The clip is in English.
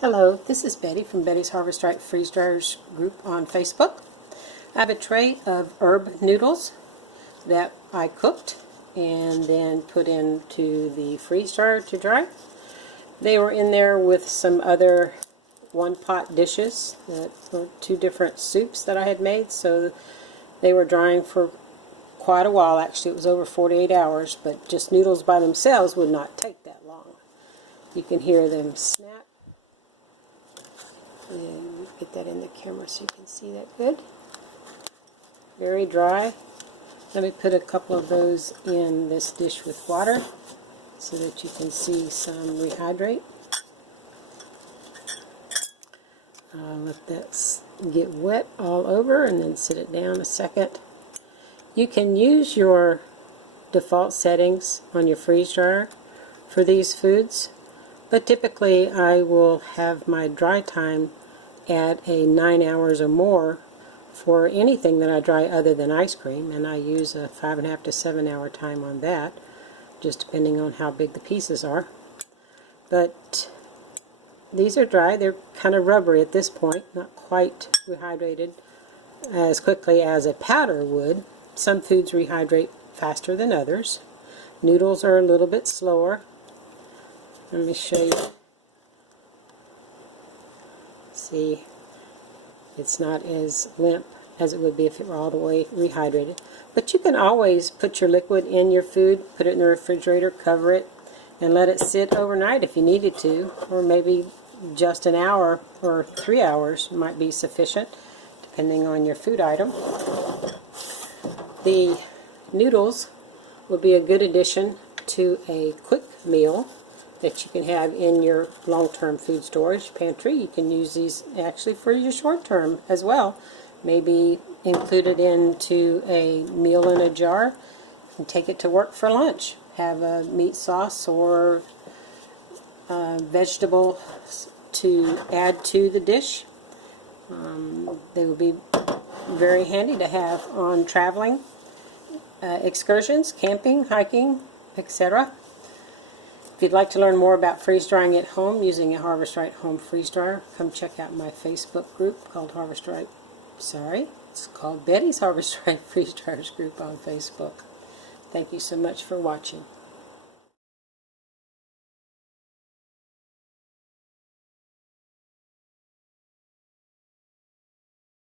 Hello, this is Betty from Betty's Harvest Right Freeze Dryers group on Facebook. I have a tray of herb noodles that I cooked and then put into the freeze dryer to dry. They were in there with some other one-pot dishes that were two different soups that I had made, so they were drying for quite a while. Actually, it was over 48 hours, but just noodles by themselves would not take that long. You can hear them snap. And get that in the camera so you can see that good. Very dry. Let me put a couple of those in this dish with water so that you can see some rehydrate. Let that get wet all over and then sit it down a second. You can use your default settings on your freeze dryer for these foods, but typically I will have my dry time at 9 hours or more for anything that I dry other than ice cream, and I use a 5.5 to 7 hour time on that, just depending on how big the pieces are. But these are dry. They're kind of rubbery at this point, not quite rehydrated as quickly as a powder would. Some foods rehydrate faster than others. Noodles are a little bit slower. Let me show you. See, it's not as limp as it would be if it were all the way rehydrated. But you can always put your liquid in your food, put it in the refrigerator, cover it, and let it sit overnight if you needed to, or maybe just an hour or 3 hours might be sufficient, depending on your food item. The noodles would be a good addition to a quick meal that you can have in your long-term food storage pantry. You can use these actually for your short-term as well. Maybe include it into a meal in a jar and take it to work for lunch. Have a meat sauce or vegetable to add to the dish. They would be very handy to have on traveling excursions, camping, hiking, etc. If you'd like to learn more about freeze drying at home using a Harvest Right Home freeze dryer, come check out my Facebook group called it's called Betty's Harvest Right Freeze Dryers group on Facebook. Thank you so much for watching.